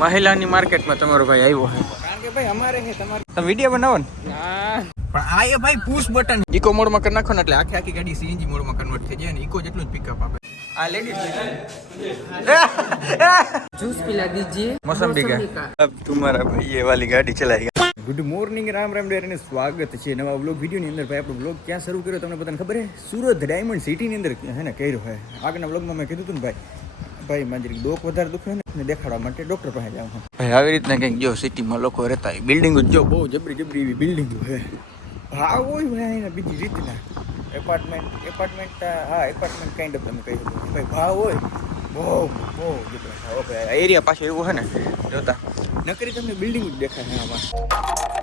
મહિલાની માર્કેટમાં તમારો ભાઈ આવ્યો કારણ કે ભાઈ અમારે છે તમારે તમે વીડિયો બનાવો ને. પણ આ એ ભાઈ પુશ બટન ઇકો મોડમાં કરી નાખો ને એટલે આખી આખી ગાડી સીએનજી મોડમાં કન્વર્ટ થઈ જાય ને ઇકો જેટલું જ પિકઅપ આપે. આ લેડીઝ જૂસ પીલા દીજીએ. મોસંબી કા. અબ તમારા ભાઈ એ વાલી ગાડી ચલાઈ ગુડ મોર્નિંગ રામ રામ ડેરને સ્વાગત છે નવા બ્લોગ વિડીયોની અંદર. ભાઈ આપણો બ્લોગ ક્યાં શરૂ કર્યો તમને બધાને ખબર છે? સુરત ડાયમંડ સિટીની અંદર હે ને કર્યો હે. આગળના બ્લોગમાં મેં કીધું હતું ને ભાઈ ભાઈ મારી ડોક વધારે દુખે ને દેખાડવા માટે ડૉક્ટર પાસે જાઉં છું. ભાઈ આવી રીતના કંઈક જો સિટીમાં લોકો રહેતા હોય બિલ્ડિંગ જો બહુ જબરી જબરી એવી બિલ્ડિંગો છે ભાવ હોય ભાઈ એના બીજી રીતના. એપાર્ટમેન્ટ એપાર્ટમેન્ટ હા એપાર્ટમેન્ટ કાઇન્ડ ઓફ તમે કહી શકો ભાઈ ભાવ હોય બહુ બહુ જબરા ભાઈ એરિયા પાછો એવું છે ને જોતા. નકરી તમને બિલ્ડિંગ જ દેખાય છે આમાં.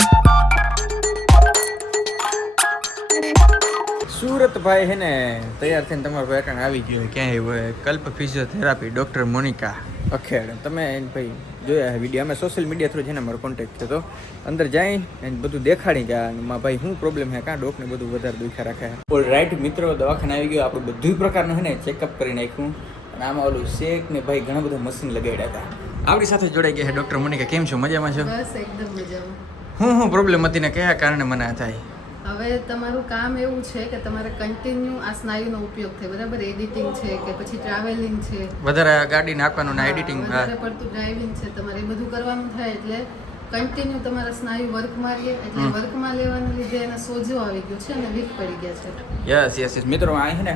સુરત ભાઈ છે ને તૈયાર થઈને તમારું ભાઈ આવી ગયો હોય ક્યાંય હોય. કલ્પ ફિઝિયોથેરાપી ડૉક્ટર મોનિકા. અખેડ. તમે એને ભાઈ જોયા વીડિયો અમે સોશિયલ મીડિયા થ્રુ જેને મારો કોન્ટેક્ટ થયો તો અંદર જાય એને બધું દેખાડી ગયા. માં ભાઈ શું પ્રોબ્લેમ છે કાં ડોકને બધું વધારે દુખ્યા રાખે ઓલ રાઈટ મિત્રો દવાખાને આવી ગયો. આપણે બધું પ્રકારનું છે ને ચેકઅપ કરી નાખ્યું. અને આમાં ઓલું શેક ને ભાઈ ઘણા બધા મશીન લગાડ્યા હતા. આપણી સાથે જોડાઈ ગયા છે ડૉક્ટર મોનિકા. કેમ છો? મજામાં છો? બસ એકદમ મજામાં. હું હું પ્રોબ્લેમ હતી ને કયા કારણે મને આ થાય? હવે તમારું કામ એવું છે કે તમારે કન્ટિન્યુ આ સ્નાયુનો ઉપયોગ થાય. બરાબર? એડિટિંગ છે કે પછી ટ્રાવેલિંગ છે. વધારે ગાડી નાખવાનું ના એડિટિંગ વધારે પડતું ડ્રાઇવિંગ છે. તમારે એ બધું કરવાનું થાય એટલે કન્ટિન્યુ તમારા સ્નાયુ વર્કમાં મારીએ એટલે વર્કમાં લેવાના લીધે એને સોજો આવી ગયો છે અને વીક પડી ગયા છે. યસ યસ યસ મિત્રો અહીં ને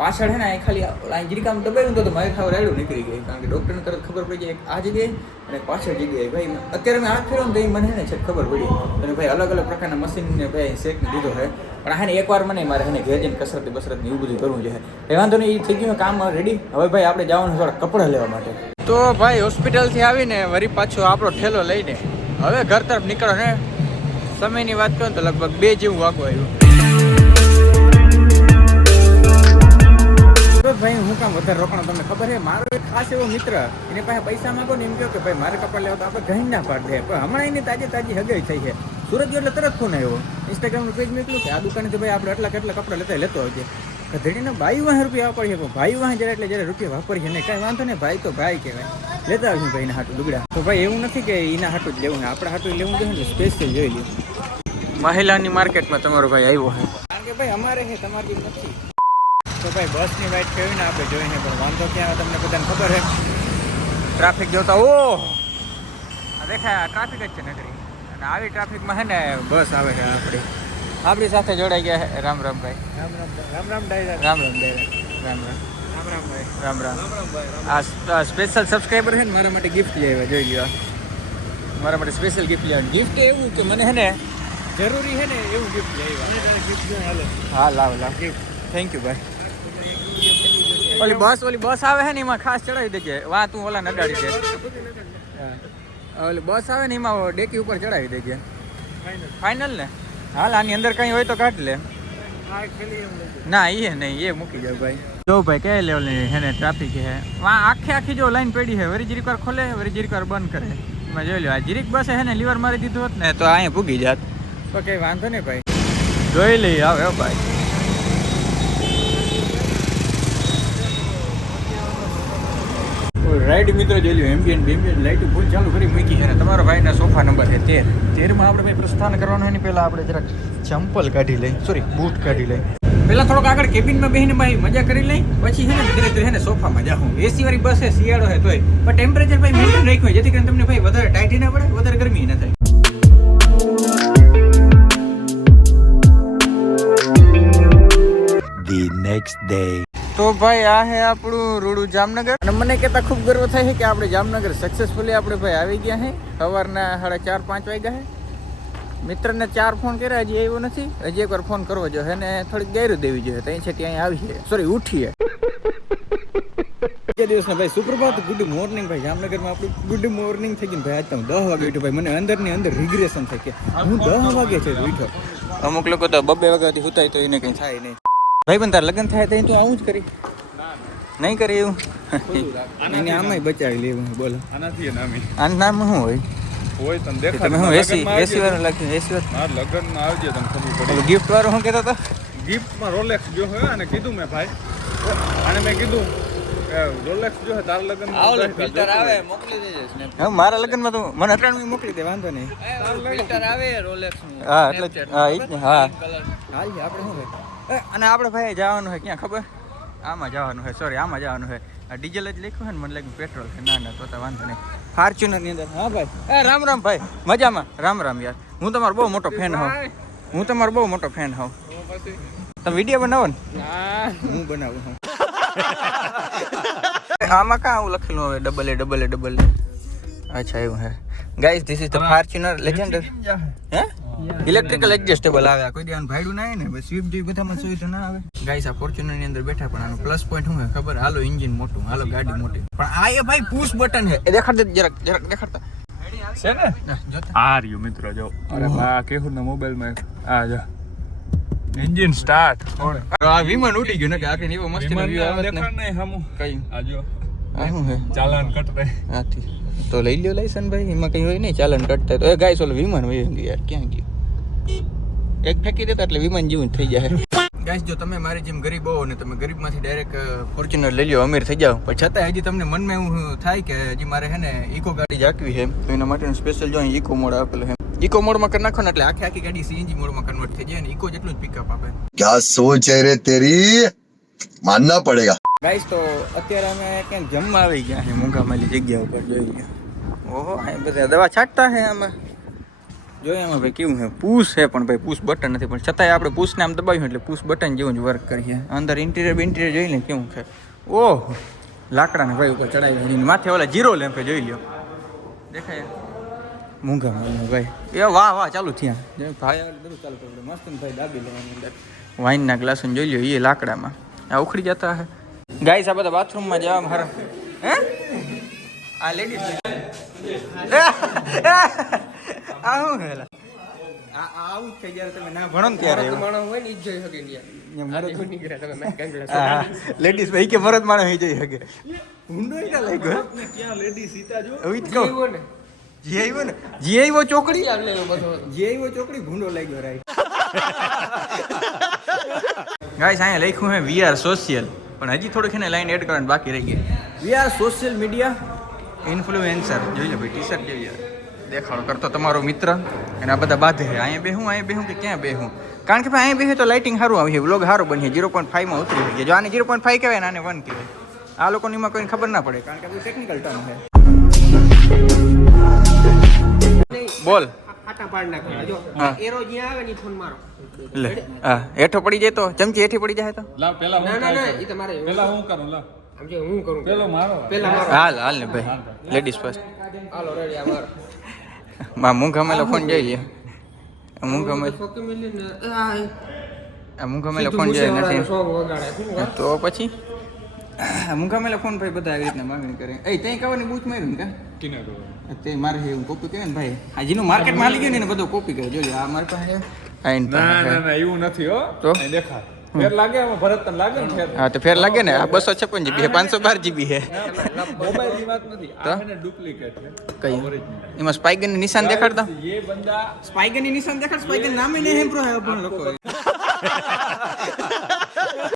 પાછળ છે ને એ ખાલી અહીં કામ દબાવ્યું તો મારી ખાવ રાયડું નીકળી ગઈ કારણ કે ડૉક્ટરને તરત ખબર પડી જાય આ જગ્યાએ અને પાછળ જગ્યાએ. ભાઈ અત્યારે મેં આ ફેરવું તો એ મને ને છે ખબર પડી. અને ભાઈ, અલગ અલગ પ્રકારના મશીનને ભાઈ શેકને દીધો છે પણ હા ને એકવાર મને મારે છે ને ઘેર જઈને કસરત બસરત એવું બધું કરવું છે એ વાંધો નહીં એ થઈ ગયું, કામ રેડી હવે ભાઈ, આપણે જવાનું થોડા કપડાં લેવા માટે. તો ભાઈ, હોસ્પિટલથી આવીને વરી પાછો આપણો ઠેલો લઈને હવે ઘર તરફ નીકળો ને. સમયની વાત કરો તો લગભગ બે જેવું વાગો આવ્યું. કામ વધારે રોકાણો તમને ખબર છે? મારો એક ખાસ એવો મિત્ર એની પાસે પૈસા માંગો ને એમ કહો કે ભાઈ મારે કપડાં લેવા તો આપણે ઘણી ના પાડ દે. પણ હમણાં એની તાજી તાજી હગાઈ થઈ છે. સુરત ગયો એટલે તરત ફોન આવ્યો. ઇન્સ્ટાગ્રામનું પેજ મોકલ્યું કે આ દુકાનેથી ભાઈ આપણે આટલા કેટલા કપડાં લેતા લેતો આવજે. ધડીને બાઈ વાહ રૂપિયા વાપરીએ પણ ભાઈ વાહ જરા એટલે જરા રૂપિયા વાપરીએ ને કાંઈ વાંધો નહીં ભાઈ તો ભાઈ કહેવાય. લેતા આવશું ભાઈ એના હાટું લુગડા તો ભાઈ એવું નથી કે એના હાટું જ લેવું ને આપણે હાટું લેવું જોઈએ ને સ્પેશિયલ જોઈ લઈએ મહિલાની માર્કેટમાં તમારો ભાઈ આવ્યો છે કારણ કે ભાઈ અમારે છે તમારી નથી. તો ભાઈ બસની વાઇટ કહ્યું ને આપણે જોઈને પણ વાંધો ક્યાં તમને બધાને ખબર છે ટ્રાફિક જોતા ઓ દેખાય ટ્રાફિક જ છે નગરી. અને આવી ટ્રાફિકમાં છે ને બસ આવે છે આપણી આપણી સાથે જોડાઈ ગયા છે રામ રામ ભાઈ. રામ રામ રામ રામ ડાયરા. રામ રામ ડાયરા. રામ રામ. રામ રામ ભાઈ. રામ રામ. રામ રામ ભાઈ આ સ્પેશિયલ સબસ્ક્રાઈબર છે ને મારા માટે ગિફ્ટ લઈ આવ્યા જોઈ લ્યો મારા માટે સ્પેશિયલ ગિફ્ટ લઈ આવ્યા. ગિફ્ટ એવું કે મને ને જરૂરી છે ને એવું ગિફ્ટ લઈ આવ્યા. ગિફ્ટ હા લાવ લાવ. થેન્ક યુ ભાઈ ઓલી બસ ઓલી બસ આવે છે ને, એમાં ખાસ ચડાવી દેજે. વા તું ઓલા નડાડી દે. ઓલી બસ આવે ને, એમાં ડેકી ઉપર ચડાવી દેજે. ફાઇનલ ને? હાલ, આની અંદર કઈ હોય તો કાઢ લે. ના એ નહીં, એ મૂકી જાવ ભાઈ. જો ભાઈ, કયા લેવલની હે ને ટ્રાફિક હે? વા આખે આખી જો લાઈન પડી છે વરી જીરીક વાર ખોલે, વરી જીરીક વાર બંધ કરે. એમાં જોઈ લો આ જીરીક બસે હે ને, લીવર મારી દીધું હોત ને, તો અહીંયા ભૂગી જાત. તો કઈ વાંધો નહીં ભાઈ. જોઈ લઈએ, આવે હો ભાઈ. રાઈડ મિત્રો, જોઈ લ્યો એમ્બિયન બેમ્બિયન લાઈટ ફૂલ ચાલુ કરી મૂકી છે અને તમારો ભાઈના સોફા નંબર છે તેર. તેરમાં આપણે ભાઈ પ્રસ્થાન કરવાનું હોય ને પહેલાં આપણે જરાક ચંપલ કાઢી લઈ સોરી બૂટ કાઢી લઈ. પહેલાં થોડોક આગળ કેબિનમાં બેહીને ભાઈ મજા કરી લઈ, પછી છે ને ધીરે ધીરે ને સોફામાં જાઉં. એસી વાળી બસ છે, શિયાળો છે, તોય. પણ ટેમ્પરેચર ભાઈ મેન્ટેન રાખ્યું હોય, જેથી કરીને તમને ભાઈ વધારે ટાઈટી ના પડે, વધારે ગરમી ના થાય. The next day. તો ભાઈ આ હે આપણું રૂડુ જામનગર. અને મને કહેતા ખૂબ ગર્વ થાય છે કે આપણે જામનગર સક્સેસફુલી આપણે ભાઈ આવી ગયા છે સવારના સાડા ચાર પાંચ વાગ્યા છે મિત્રને ચાર ફોન કર્યા હજી આવ્યો નથી. હજી એકવાર ફોન કરવો જોઈએ અને થોડીક ગેરું દેવી જોઈએ. ત્યાં છે ત્યાં આવીએ. સોરી ઉઠીએ. બીજા દિવસના ભાઈ સુપ્રભાત ગુડ મોર્નિંગ ભાઈ. જામનગરમાં આપણું ગુડ મોર્નિંગ થઈ ગયું ભાઈ. આજ તમે દસ વાગે ઉઠ્યો ભાઈ. મને અંદરની અંદર રિગ્રેશન થઈ કે હું દસ વાગે છે ઉઠ્યો. અમુક લોકો તો બબ્બે વાગ્યાથી સુતાય તો એને કંઈ થાય નહીં. ભાઈ પણ તાર લગ્ન થાય તો તો આવું જ કરી. નહીં કરે એવું? એને આમાંય બચાવી લેવું બોલો. આનાથી નામે. આનું નામ શું હોય? હોય તમે દેખાડ. તમે હું એસી એસી વાળું લખ્યું એસી વાળું મારા લગ્નમાં આવજે તમને ખબર પડે. ગિફ્ટ વાળું શું કહેતા હતો? ગિફ્ટમાં રોલેક્સ જો હોય અને કીધું મેં ભાઈ. અને મેં કીધું રોલેક્સ જો હે તારા લગન ફિલ્ટર આવે મોકલી દેજે સ્નેપ હા મારા લગ્નમાં તો મને અટાણું મોકલી દે વાંધો નહીં. ફિલ્ટર આવે રોલેક્સ હા એટલે હા હા. આપણે શું ભાઈ અને આપણે ભાઈ જવાનું હોય ક્યાં ખબર? આમાં જવાનું છે સોરી આમાં જવાનું છે. આ ડીઝલ જ લખ્યું હોય ને મને લાગ્યું પેટ્રોલ છે. ના ના તો તો વાંધો નહીં. ફોર્ચ્યુનરની અંદર હા ભાઈ. એ રામ રામ ભાઈ મજામાં રામ રામ યાર. હું તમારો બહુ મોટો ફેન હોઉં. હું તમારો બહુ મોટો ફેન હોઉં. તમે વીડિયો બનાવો ને? હું બનાવું હું. આમાં કાં આવું લખેલું હવે? Double A double A double A અચ્છા એવું હે. Guys this is the Fortuner Legender હે? ઇલેક્ટ્રિકલ એડજસ્ટેબલ આવે. આ કોઈ દેવાનું ભાડું ના આવે ને બસ સ્વિફ્ટ જેવી બધામાં સુવિધા ના આવે. ગાઈસ આ ફોર્ચ્યુનરની અંદર બેઠા પણ આનો પ્લસ પોઈન્ટ શું હે ખબર? હાલો એન્જિન મોટું હાલો ગાડી મોટી. પણ આ એ ભાઈ પુશ બટન હે એ દેખાડ દે જરાક જરાક દેખાડતા. છે ને? ના, જોતા. આ રહ્યું મિત્રો જો. અરે બા કેવું ના મોબાઈલમાં આ જો. એન્જિન સ્ટાર્ટ આ વિમાન ઉડી ગયું ને કે આખી એવો મસ્તી નો view આવે જ ને. દેખાડ નહીં હમું. કઈ? આ જો. આ શું હે ચાલાન કટ રહે હાથી તો લઈ લ્યો લાયસન ભાઈ એમાં કઈ હોય નહીં ચાલન કટતા તો. એ ગાઈસ ઓલો વિમાન હોય ગયું યાર ક્યાં ગયું? એક ફેંકી દેતા એટલે વિમાન જેવું થઈ જાય ગાઈસ જો તમે મારી જેમ ગરીબ હો ને તમે ગરીબમાંથી ડાયરેક્ટ ફોર્ચ્યુનર લઈ લો અમીર થઈ જાઓ પણ છતાં હજી તમને મનમાં એવું થાય કે હજી મારે હે ને ઇકો ગાડી રાખવી છે તો એના માટેનું સ્પેશિયલ જો ઇકો મોડ આપેલું છે ઇકો મોડમાં કરી નાખો ને એટલે આખી આખી ગાડી સીએનજી મોડમાં કન્વર્ટ થઈ જાય ને ઇકો જેટલું જ પિકઅપ આપે ક્યાં સોચ હે રે તેરી માનના પડેગા ગાઈસ તો અત્યારે અમે ક્યાંક જમવા આવી ગયા છે મૂંગા માલી જગ્યા ઉપર જોઈ ગયા ઓહો આ બધા દવા છાંટતા છે આમાં જોઈએ આમાં ભાઈ કેવું છે? પૂસ છે પણ ભાઈ પૂસ બટન નથી, પણ છતાંય આપણે પૂસને આમ દબાવ્યું એટલે પૂસ બટન જેવું જ વર્ક કરીએ. અંદર ઇન્ટિરિયર ઇન્ટિરિયર જોઈ લે કેવું છે? ઓહ, લાકડાને ભાઈ ઉપર ચડાવી એની માથે ઓલા જીરો લેમ્પે જોઈ લ્યો. દેખાય? મૂંઘામાલી ભાઈ. એ વાહ વાહ, ચાલુ થયા. જે ભાઈ આગળ બધું ચાલુ કર્યું. મસ્ત ને ભાઈ દાબી લેવાની અંદર. વાઇનના ગ્લાસ જોઈ લ્યો એ લાકડામાં. આ ઉખડી જતા હે. ગાઈસ આ બધા બાથરૂમમાં જવા મારા હે? આ લેડીઝ આ શું હેલા આવું થઈ તમે ના ભણો ને ત્યારે. હોય ને જોઈ શકે લેડીઝ ભાઈ કે મરદ માણસ હઈ જઈ શકે. ઊંડો ના લાગ્યો ક્યાં લેડી સીતા જો? હવે ને. આવ્યો ને. જે આવ્યો ચોકડી? બધો જે આવ્યો ચોકડી ભૂંડો લાગ્યો રાઈ ગાઈસ અહીંયા લખ્યું હે વી આર સોશિયલ પણ હજી થોડુંક એને લાઈન એડ કરવાની બાકી રહી ગઈ. We are social media influencer જોઈ લો ભાઈ ટી શર્ટ જોઈ લો દેખાડો કરતો તમારો મિત્ર. અને આ બધા બાંધે છે. અહીંયા બેહું અહીંયા બેહું કે ક્યાં બેહું? કારણ કે ભાઈ અહીંયા બેહે તો લાઇટિંગ સારું આવી છે. વ્લોગ સારો બની ઝીરો પોઈન્ટ ફાઈવમાં ઉતરી શકે જો આને ઝીરો પોઈન્ટ ફાઈવ કહેવાય ને આને વન કહેવાય. આ લોકોની માં કોઈને ખબર ના પડે કારણ કે બધું ટેકનિકલ ટર્મ છે. બોલ. આટા પાડ નાખો. જો હા. એરો જ્યાં આવે ને ઈ ફોન મારો. લે હા. હેઠો પડી જાય તો? ચમચી હેઠી પડી જાય તો? લાવ પેલા ના હું ના ના try ઈ તમારે કરું. પેલા હું કરું લાવ આમ જો હું કરું. પેલો મારો. પેલા મારો. હાલ હાલ ને ભાઈ. લેડીઝ ફર્સ્ટ હાલો રેડી મું માં મૂંઘામેલો ફોન જોઈ લે મૂંઘામેલો ફોકી મિલી ને આ આ મૂંઘામેલો ફોન જોઈ નથી? તો પછી મૂંઘામેલો ફોન ભાઈ બધા આવી રીતના માંગણી કરે એ ત્યાં કવાની બૂચ માર્યું ને કા તે મારે એવું કોપી કરે ને ભાઈ આ માર્કેટમાં હાલી ગયું ને બધું કોપી કરે જોજો આ મારી પાસે ના ના ના એવું નથી હો તો? દેખાય ફેર લાગે ને બસો છપ્પન જીબી પાંચસો બાર જીબી છે. એમાં સ્પાઈગન નિશાન દેખાડતા સ્પાઈગન નિશાન દેખાડ સ્પાઈગન નામે ને હેમ્પ્રો હે પણ લોકો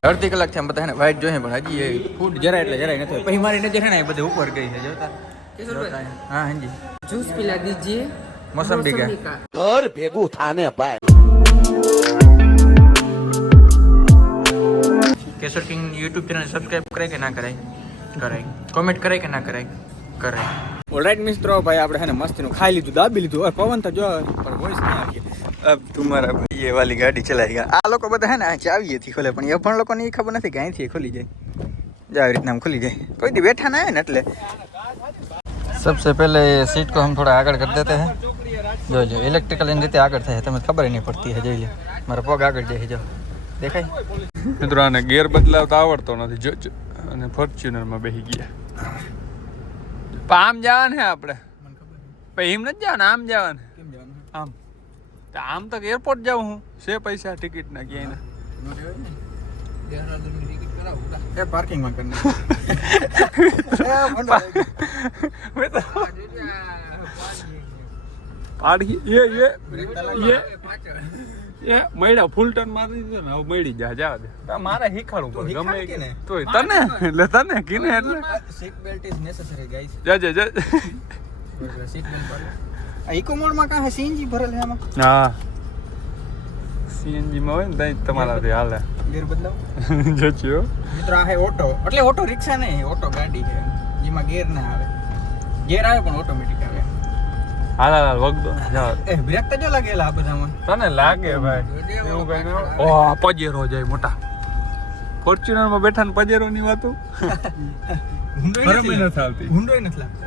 અડધી કલાક છે બધા વાઈટ જોઈએ પણ હજી એ ફૂડ જરાય એટલે જરાય નથી પછી મારી નજર ને બધે ઉપર ગઈ છે જોતા? હા હાજી. જ્યુસ પીલા દીજીએ મોસંબી કા ઘર ભેગું થાને ભાઈ. पाए Kesar king YouTube channel subscribe કરે કે ના કરાય કરાય કોમેન્ટ કરે કે ના કરાય કરાય ઓલરાઈટ મિત્રો ભાઈ આપણે છે ને મસ્તીનું ખાઈ લીધું દાબી લીધું અરે પવન તો જો પર વોઇસ નહીં આવી અબ તુમારા ભાઈ એ વાલી ગાડી ચલાઈ ગયા આ લોકો બધા હે ને આ ચાવીએથી ખોલે પણ એ પણ લોકોને એ ખબર નથી કે અહીંથી એ ખુલી જાય જો આવી રીતના આમ ખુલી જાય કોઈ દી બેઠા ના હોય ને એટલે सबसे पहले सीट को हम थोड़ा આગળ कर देते हैं જો જો ઇલેક્ટ્રિકલ એની રીતે આગળ થાય તમે ખબર નહીં પડતી હે જોઈ લે મારા પગ આગળ જાય જો દેખાય? મિત્રો આને ગેર બદલાવતા આવડતો નથી. જો અને ફોર્ચ્યુનરમાં બેસી ગયા. આમ જવાનું હે આપણે? પછી એમ નથી જવાનું આમ જવાનું. આમ. આમ તો એરપોર્ટ જાઉં હું. છે પૈસા ટિકિટના ક્યાંયના એ પાર્કિંગમાં કરી એ એ મળ્યા ફૂલ ટર્ન મારી દીધો ને હવે મળી જા જા દે. મારે શીખવાડવું તું પડે ગમે કે ને. એ- તોય તને એટલે તને કીને એટલે. Seat belt is necessary guys જા જા જા સીટ બેલ્ટ પડે આ ઇકો મોડમાં કાહે સીએનજી ભરેલ હે આમાં? હા. સીએનજી માં હોય ને તઈ તમારાથી હાલે. ગેર બદલાવ? જચ્યો મિત્રો આ હે ઓટો એટલે ઓટો રિક્ષા નહીં ઓટો ગાડી છે. એમાં ગેર ના આવે. ગેર આવે પણ ઓટોમેટિક આવે. હાલ હાલ વગદો. જા એ બ્રેક તો જો લાગેલા આ બધામાં. તને લાગે ભાઈ? એવું કઈ ઓ પજેરો જાય મોટા. ફોર્ચ્યુનરમાં બેઠા ને પજેરો ની વાતો? હુંડોય ફરમ નથી. નથી આવતી. હુંડોય નથી લાગતો.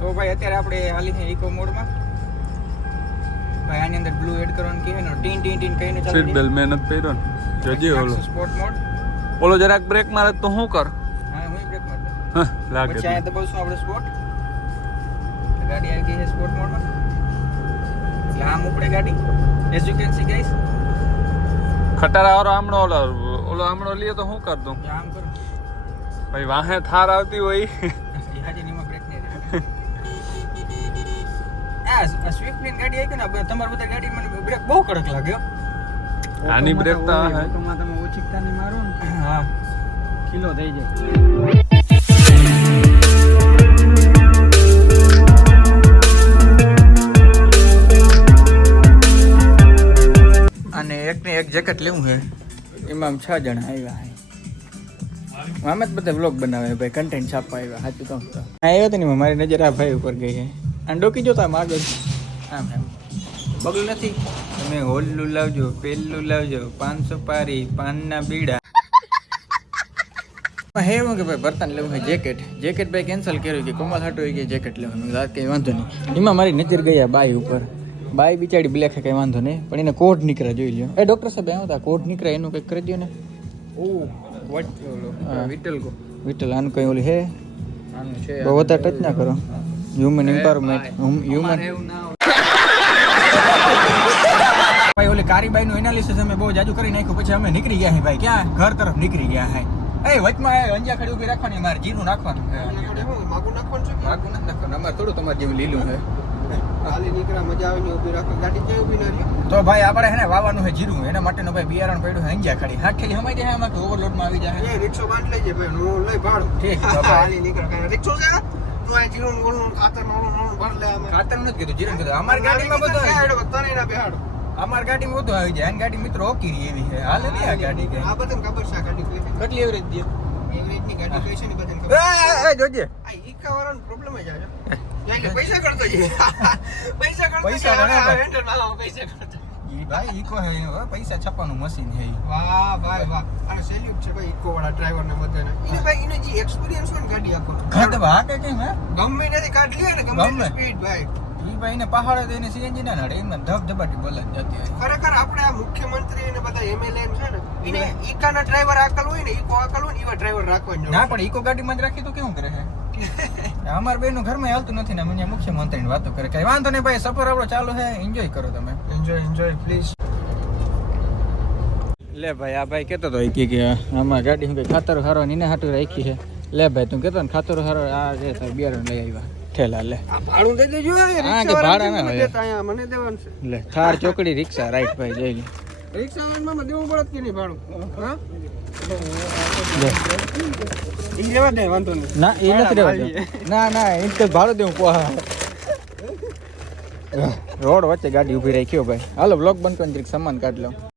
તો ભાઈ અત્યારે આપણે હાલી છે ઇકો મોડમાં ભાઈ આની અંદર બ્લુ એડ કરવાનું કહે ને ટીન ટીન ટીન કહીને સીટ બેલ મેં નથી પહેર્યો ને. જજે ઓલો. સ્પોર્ટ મોડ ઓલો જરાક બ્રેક મારે તો હું કર? હા હું બ્રેક માર. હા, લાગે પછી આ દબાવશું આપણે સ્પોર્ટ ગાડી આવી ગઈ છે સ્પોર્ટ મોડમાં એટલે આમ ઉપડે ગાડી. As you can see guys ખટારા વાળો આમણો ઓલો ઓલો આમણો લે તો શું કર દઉં? આમ કરો. ભાઈ વાહે થાર આવતી હોય. હાજી નીમાં બ્રેક નહીં આ સ્વિફ્ટની ગાડી આવી કે ને તમારી બધા ગાડી મને બ્રેક બહુ કડક લાગ્યો આની બ્રેક તો ઓટોમાં તમે ઓછીકતાની મારો ને હા. કિલો થઈ જાય. એક લેવું છે એમાં છ જણા આવ્યા છે આમ જ બધા વ્લોગ બનાવે ભાઈ કન્ટેન્ટ છાપવા આવ્યા સાચું કહું તો. આવ્યો તો ને મારી નજર આ ભાઈ ઉપર ગઈ છે અને ડોકી જોતા આમ આગળ. આમ એમ બગલું નથી? તમે હોલું લાવજો પેલું લાવજો પાંચસો પારી પાનના બીડા. હે એવું કે ભાઈ બર્તન લેવું છે જેકેટ. જેકેટ ભાઈ કેન્સલ કર્યું કે કોમલ હાટો કે જેકેટ લેવું મેં કંઈ વાંધો નહીં. એમાં મારી નજર ગયા બાઈ ઉપર. બાઈ બિચારી બ્લેક છે કંઈ વાંધો નહીં. પણ એને કોટ નીકળે જોઈ લ્યો. એ ડૉક્ટર સાહેબ આવ્યા હતા કોટ નીકળે એનું કંઈક કરી દો ને. ઓ વટ વિટલ કો. આનું કંઈ ઓલું હે આનું છે બહુ વધારે ટચ ના કરો. હ્યુમન એમ્પાવરમેન્ટ હ્યુમન ભાઈ ઓલી કારીબાઈ નું એનાલિસિસ અમે બહુ જાજુ કરી નાખ્યું પછી અમે નીકળી ગયા હે ભાઈ. ક્યાં? ઘર તરફ નીકળી ગયા હે એ વચમાં એ અંજા ખડી ઊભી રાખવાની મારે જીરું નાખવાનું માગું નાખવાનું છે માગું નથી નાખવાનું અમારે થોડું તમારે જેવું લીલું છે. ખાલી નીકળા મજા આવે ને ઊભી રાખો. ગાડી ક્યાં ઊભી ના રહી? તો ભાઈ આપણે હે વાવવાનું વાવાનું છે જીરું. એના માટેનો ભાઈ બિયારણ પડ્યું છે અંજા ખડી હાથ થઈ હમાઈ જાય આમાં કે ઓવરલોડમાં આવી જાય એ રિક્ષો બાંધ લેજે ભાઈ નો લઈ ભાડું. ઠીક, તો ખાલી નીકળા કાઈ રિક્ષો છે? તો આ જીરું ઓલું ખાતર ને ઓલું ઓલું ભર લે આમાં. ખાતર નથી કીધું જીરું કીધું. અમારી ગાડીમાં બધું આવી જાય. તને ના બેહાડો. અમારી ગાડીમાં બધું આવી જાય. આની ગાડી મિત્રો ઓકી રહી એવી છે. હાલે નહીં આ ગાડી કે આ બધાને ખબર છે આ ગાડી કેટલી એવરેજ દે એવરેજની ગાડી કઈ છે ને બધાને એ, ખબર એ, એ, જોજે. આ ઈકા વાળાનો પ્રોબ્લેમ જ આવે. પૈસા કરતો પૈસા કરતો પૈસા કરતો. ઈ ભાઈ ઈકો હે પૈસા છપ્પાનું મશીન હે વાહ ભાઈ વાહ. અને સેલ્યુટ છે ભાઈ ઇકો વાળા ડ્રાઈવર ને બધાને. એને ભાઈ ઈને જે એક્સપિરિયન્સ હોય ને ગાડી આખો ઘાટ ભાગે કેમ હે? ગમે ને કાઢ લે ને ગમે. સ્પીડ ભાઈ. ઈ ભાઈ ને પહાડે તો એને સીએનજી ના નડે એમાં ધબ ધબાટી બોલે જતી હોય. ખરેખર આપણે આ મુખ્યમંત્રી અને બધા એમએલએ છે ને એને ઈકાના ડ્રાઈવર આકલ હોય ને ઈકો આકલ હોય ને એવા ડ્રાઈવર રાખવા ના પણ ઈકો ગાડીમાં જ રાખી તો કેવું કરે છે? અમાર બેનું ઘરમાં હાલતું નથી ને અમે અહીંયા મુખ્યમંત્રીની વાતો કરે. કઈ વાંધો નહીં ભાઈ સફર આપણો ચાલુ છે એન્જોય કરો તમે. એન્જોય એન્જોય પ્લીઝ લે ભાઈ આ ભાઈ કહેતો તો કે કે આમાં ગાડી હું કઈ ખાતર હારો ને એને હાટું રાખી છે. લે ભાઈ તું કહેતો ને ખાતર હારો આ જે બિયારણ લઈ આવ્યા. ઠેલા લે. ભાડું દઈ દેજો હા, કે ભાડા ના હોય. મને દેવાનું છે. લે થાર ચોકડી રિક્ષા રાઈટ ભાઈ જઈ લે. રિક્ષાવાળામાં દેવું પડે કે નહીં ભાડું? હા? ના એ નથી રહેવા ના ના એ તો ભાડું દેવું રોડ વચ્ચે ગાડી ઊભી રાખી ભાઈ. હાલો બ્લોક બંધ કરીને સામાન કાઢ લો